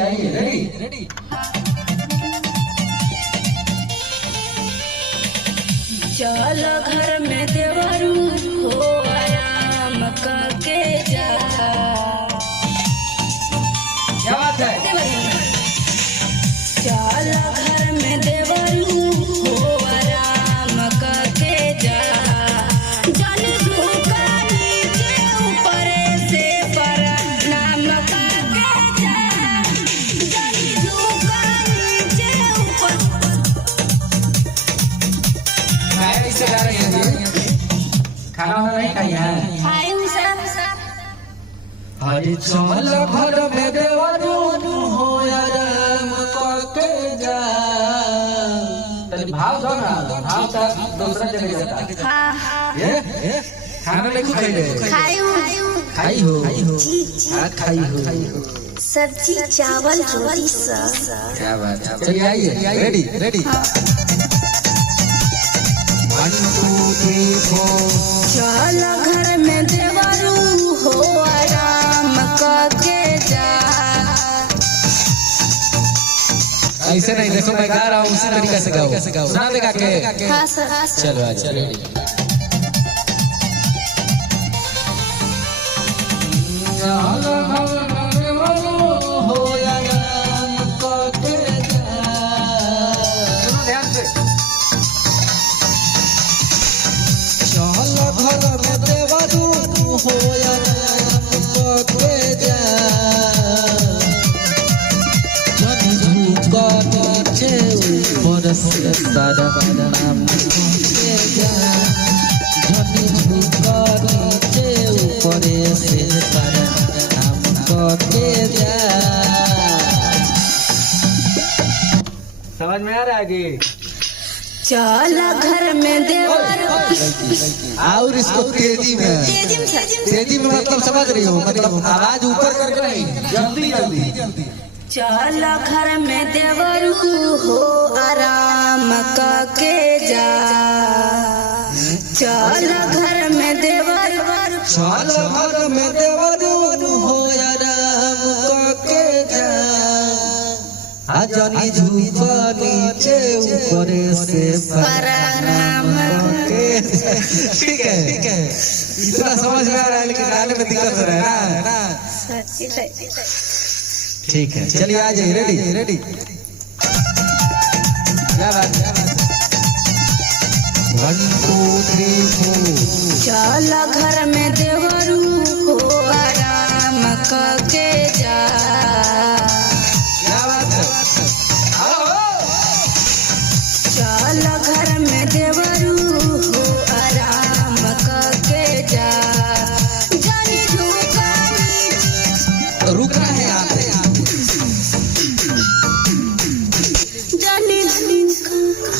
आइए ready ready. चल घर में देवरू हो आराम करके जा। क्या बात है? चल घर में देवरू हो आराम करके जा। जन झुका नीचे ऊपर से प्रणाम करके जा। जन झुका नीचे ऊपर। इससे गा रही हैं जी? खाना वाना नहीं खाई है? खाई हूँ सर। अरे चल घर में देवरू हो आराम करके जा। भाव दो ना, भाव तक दूसरा जगह जाता। हाँ ये खाना नहीं खाई ले? खाई हूँ। खाई हो? हाँ खाई हो। सब्जी चावल रोटी सब। क्या बात है? चलिए आइए रेडी रेडी। 1 2 3 4। चल घर में देवरू हो आराम करके जा। ऐसे नहीं, देखो मैं गा रहा हूँ उसी तरीके से गाओ। सुना देगा के? हाँ सर। चलो आ चलो। ध्यान से। चल घर में देवरू हो आराम करके जा। जनी झुका नीचे ऊपर से प्रणाम करके जा। जनी झुका नीचे ऊपर से प्रणाम करके जा। समझ में आ रहा है जी? चल घर में देवरू। और इसको तेजी में तेजी में मतलब समझ रही हो, मतलब आवाज ऊपर करके नहीं, जल्दी जल्दी। चल घर में देवरू हो आराम करके जा। चल घर में देवरू। चल घर में देवरू हो आराम करके जा। जनी झुका नीचे ऊपर से प्रणाम करके। ठीक है इतना समझ में आ रहा है, लेकिन गाने में दिक्कत हो रहा है ना? ठीक है चलिए आ जाइए रेडी रेडी। क्या बात है? 1 2 3 4। चल घर में देवरू हो आराम करके जा। क्या बात है? चल घर में देवरू हो आराम करके जा। जनी झुका नीचे। रुकना है यहाँ पे।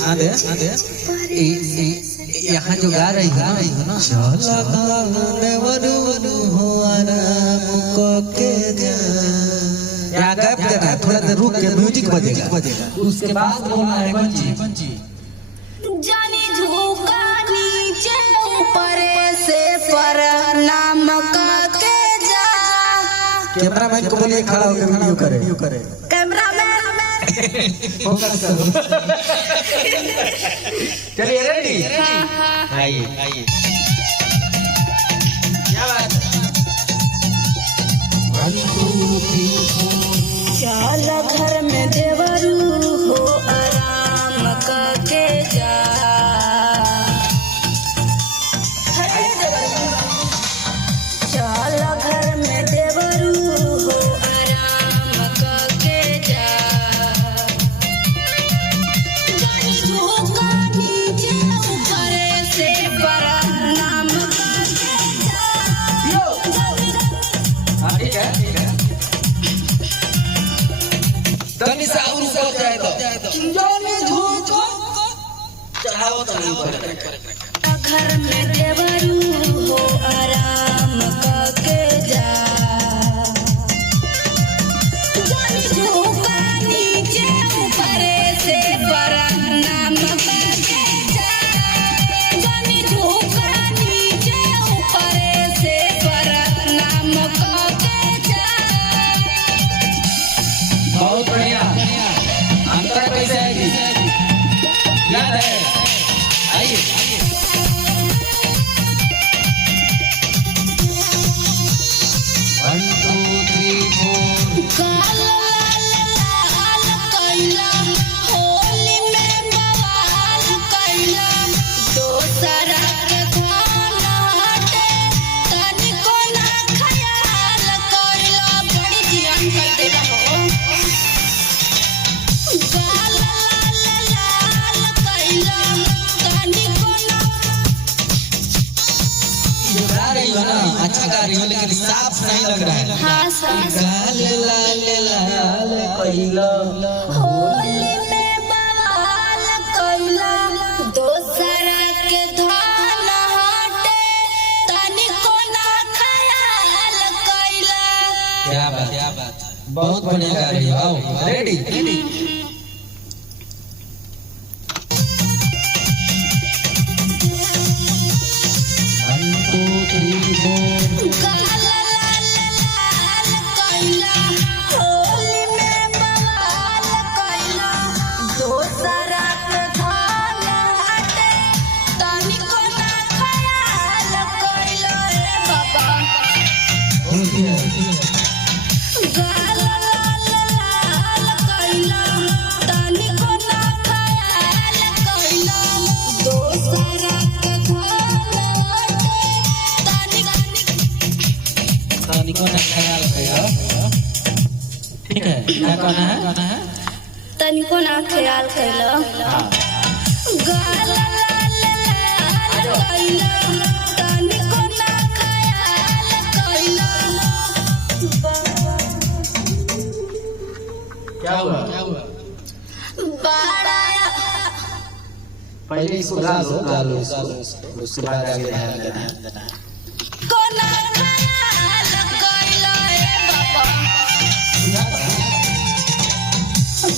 हाँ दे यहाँ जो गा रही है ना, चल देवरू हो आराम करके जा। यहाँ गैप देना है, थोड़ा देर रुक के म्यूजिक बजेगा, उसके बाद बोलना है बंजी। जनी झुका नीचे ऊपर से प्रणाम करके जा। कैमरामैन को बोलिए खड़ा होकर वीडियो करे। कैमरामैन फोकस करो। चलिए रेडी। आइए। क्या बात है? 1 2 3 4। चल घर में देवरू हो आराम करके जा। चल घर में देवरू हो आराम करके जा। जनी झुका नीचे ऊपर से प्रणाम करके जा। हाँ ठीक है। तनी से और ऊपर जाए तो जनी झुका चढ़ाओ तो ऊपर। घर में देवरू हो आराम करके जा। जनी झुका नीचे ऊपर से प्रणाम करके जा। जनी झुका नीचे ऊपर से प्रणाम करके जा। बहुत बढ़िया। अंतर कैसे आएगी? याद है? आइए। 1 2 3 4 गाल लाल कैला होली में बवाल कैला दोसरा के धान हटे तनिको ना ख्याल कैला बड़ी जियान कर देला हो गाल लाल कैला तनिको ना गा रही हो ना, अच्छा गा रही हो, लेकिन साफ नहीं लग रहा है। हाँ सर गाल लाल लाल कैला होली में बवाल कैला दोसरा के धान हटे तनिको ना ख्याल कैला। क्या बात, बहुत बढ़िया गा रही हो। आओ, रेडी? 1 2 3 4 गाल लाल कैला होली में बवाल कैला दोसरा के धान हटे तनिको ना ख्याल कैला रे बाबा। गाल लाल कैला तनिको ना ख्याल कैला दोसरा के धान हटे तनिको ना ख्याल करो। ठीक है, क्या कहना है? तनिको ना ख्याल कैला। हाँ। गाल लाल कैला तनिको ना ख्याल कैला। क्या हुआ? बड़ा पहले इसको गा लो, उसके बाद आगे ध्यान देना। कोना ख्याल कैला ए बाबा।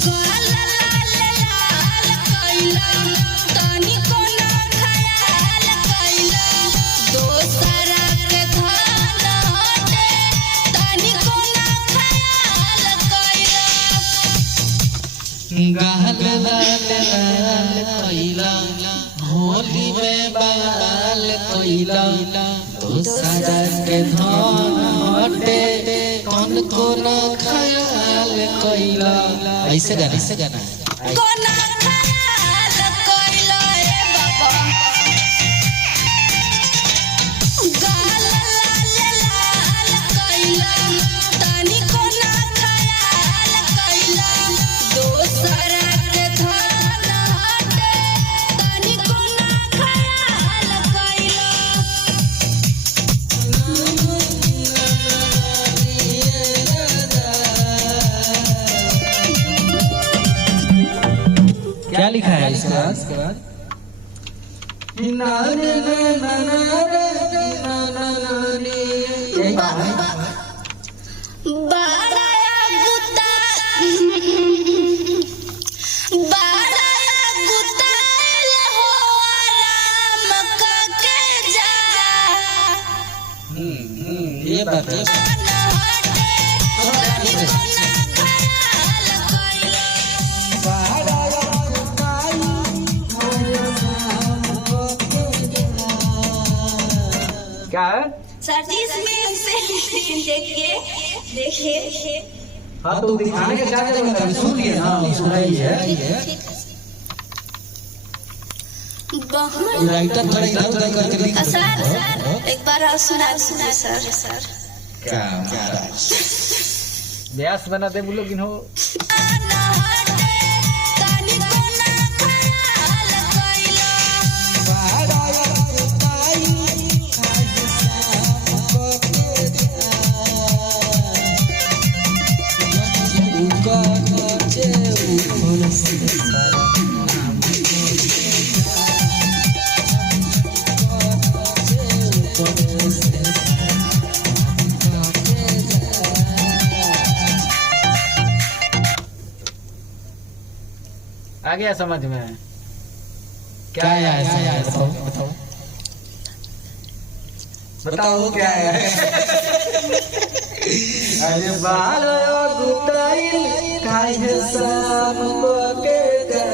गाल लाल कैला तनिको ना ख्याल कैला दोसरा के धान हटे तनिको ना ख्याल कैला। गाल लाल लाल कैला होली में बवाल कैला दोसरा के धान हटे कौन को ना ख्याल कैला। ऐसे गाना है। कोना ख्याल कैला ए बाबा। गाल लाल कैला तनिको ना ख्याल कैला दोसरा के धान हटे तनिको ना ख्याल कैला। क्या लिखा है इसके बाद? यही बात है। बड़ा गुता हो आराम करके जा ये बात है। क्या है? सर जी इसमें से देखिए हाँ तो दिखाने के क्या जरूरत है? सुन लिए ना, सुनाई है। बहुत राइटर थोड़ा इधर उधर करके लिख दो। सर एक बार और सुना सर। क्या व्यास बना दे बोलो किन्हो। आ गया समझ में? क्या है? बताओ क्या है? अरे बारो गुताइल काहे शाम के जा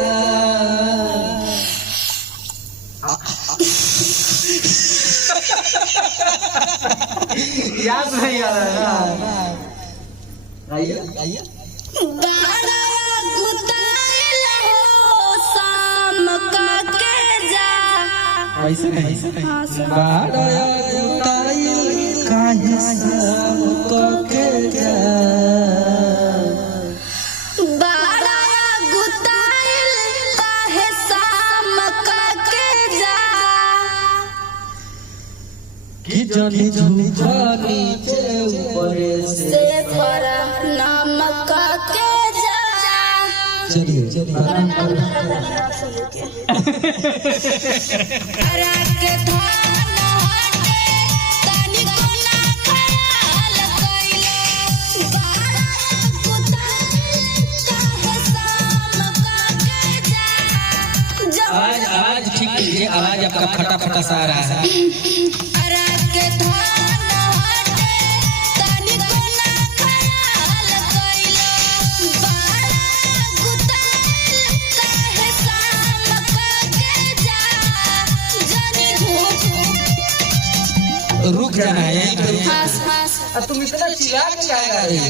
याद नहीं आ रहा आइए बारा गुताइल हो शाम के जा ऐसे नहीं बारो गुताइल काहे शाम के जा बारा गुताइल काहे शाम के जा कि जनी झूठा नीचे ऊपर से से भरा नमक के जा चलिए अरा के धान हटे तनिको ना ख्याल कइले बारा गुताइल काहे शाम के जा आवाज ठीक कीजिए आवाज आपका फटा फटा सा आ रहा है अरा के धान हटे तनिको ना ख्याल कइले बारा गुताइल काहे शाम के जा जनी झूठ रुक जाना है यहीं पे हंस हंस तुम इतना चिल्ला के क्या गा रही हो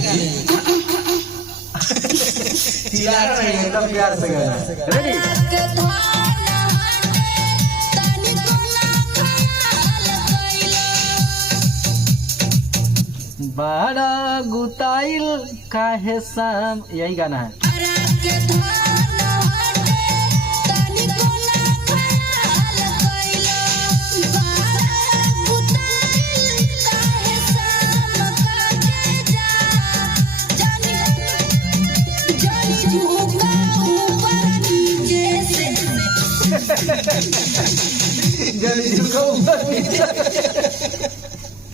चिल्ला रही है एकदम प्यार से गाना रेडी के धान हटे तनिको ना ख्याल कइले बड़ा गुताइल काहे शाम, यही गाना है। अरा के धान हटे तनिको ना ख्याल कइले बारा गुताइल काहे शाम के जा जानी झुका ऊपर नीचे से जल्दी झुको ऊपर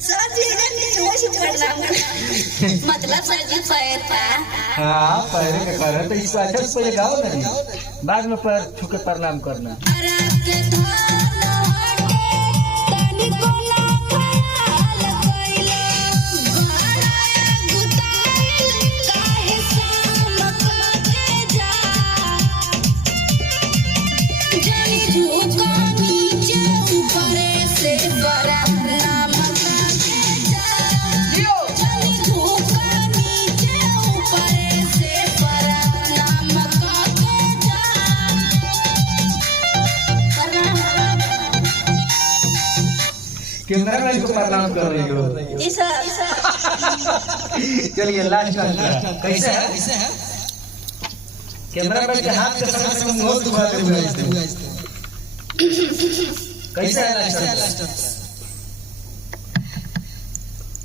सरजी ने वैसे करना मतलब सरजी पैर था हाँ पैर के कर तो इसको अच्छा से पहले गाओ ना, बाद में पैर छू के प्रणाम करना। अरा के धान हटे तनिको ना ख्याल कइले बारा गुताइल काहे शाम के जा जानी झुका नीचे ऊपर से बड़ा नमक के जा जानी झुका नीचे ऊपर से बड़ा नमक के जा कैमरा मैन को प्रणाम कर रही हो। जी सर चलिए लास्ट कैसे है? कैमरा मैन के हाथ के संग संग मुंह दुखाते हुए कैसे है लास्ट?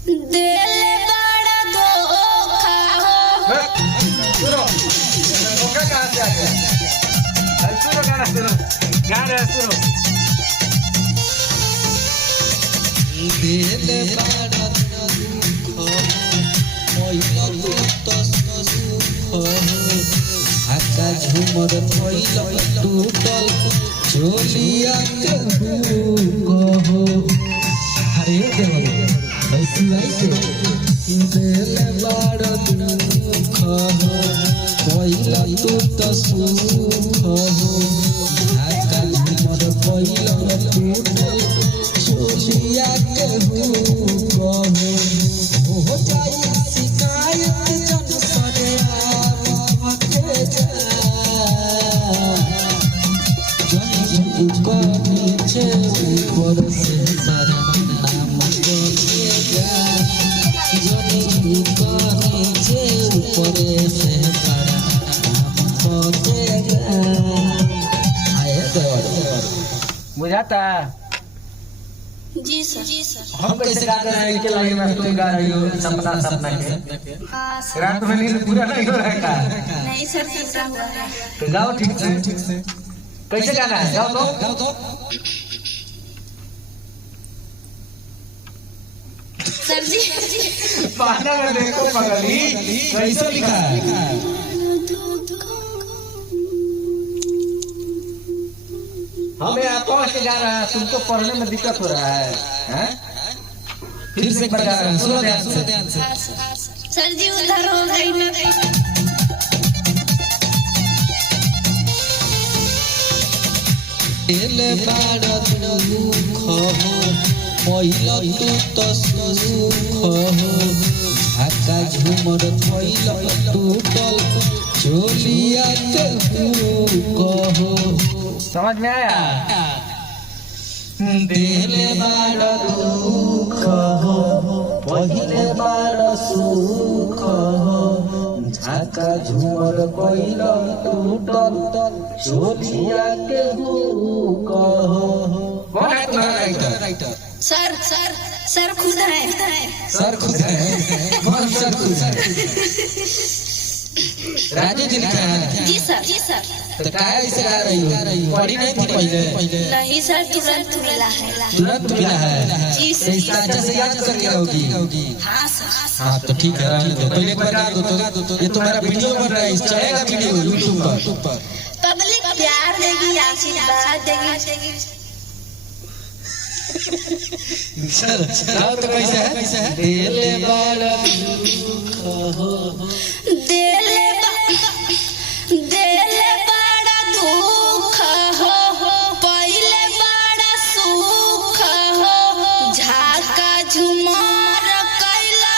दिल बड़ा धोखा हो सुनो धोखा कहाँ से आ गया? सुनो गाना सुनो, गा रहे हैं सुनो। दिल बड़ा दुख पहिला तो सुख हाका झुमर पहिला टूटल झोलिया के भूख हो अरे देव ऐसी दिल बड़ा दुख पहिला तो सुख हाका झुमर पहिला टूटल झोलिया के भूख हो जाई शिकायत जन सरे आके जा जन ऊपर नीचे ऊपर से सारा नाम के जा जन ऊपर नीचे ऊपर से सारा नाम के जा आए देवर बुझाता? जी सर हम कैसे गा रहे हैं? इनके लाइन में तुम गा रही हो सपना सपना के। हाँ सर रात में नींद पूरा नहीं हो रहा है का? नहीं सर तीसरा हुआ है तो गाओ ठीक से। कैसे गाना है? गाओ तो। सर जी पाना में देखो पगली कैसे लिखा है? हम यहाँ पढ़ के गा रहे हैं, तुमको पढ़ने में दिक्कत हो रहा है हैं? फिर से एक बार गा रहे हैं, सुनो ध्यान से। सर जी उधर हो गई ना। दिल बाड़ा दुख हो पहिला तू तो सुख हो झाका झूमर पहिला टूटल चोलिया के हुक हो। समझ में आया? दिल बाड़ा दुख हो पहिले बाड़ा सुख हो झाका झूमर पहिला टूटल चोलिया के हुक हो। कौन है तुम्हारा राइटर? सर खुद है। सर खुद है? कौन सर खुद है? राजू जी लिखा है? जी सर। तो क्या इसे गा रही हो? पढ़ी नहीं थी पहले? नहीं सर, तुरंत मिला है। तुरंत मिला है? जी तो इसका अच्छे से याद कर लिया होगी? हाँ सर। हाँ तो ठीक है, रहने दो। पहले एक बार गा दो तो ये तो मेरा वीडियो बन रहा है, इस चढ़ेगा वीडियो यूट्यूब पर। पब्लिक प्यार देगी, आशीर्वाद देगी। सर तो कैसे है? दिल बाड़ा दुख हो दिल बड़ा दुख हो पहिले बड़ा सुख हो झाका झुमर कैला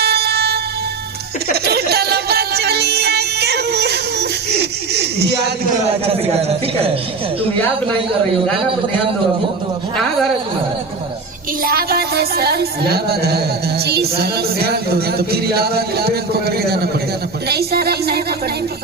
टूटल बचलिया के। याद करो, अच्छा से गाना, ठीक है? तुम याद नहीं कर रही हो, गाना पर ध्यान दो। कहाँ घर है तुम्हारा? इलाहाबाद है सर। इलाहाबाद है? जी सर। ध्यान दो, तो फिर इलाहाबाद पकड़ के जाना पड़ेगा। नहीं सर, अब नहीं पकड़ेंगे।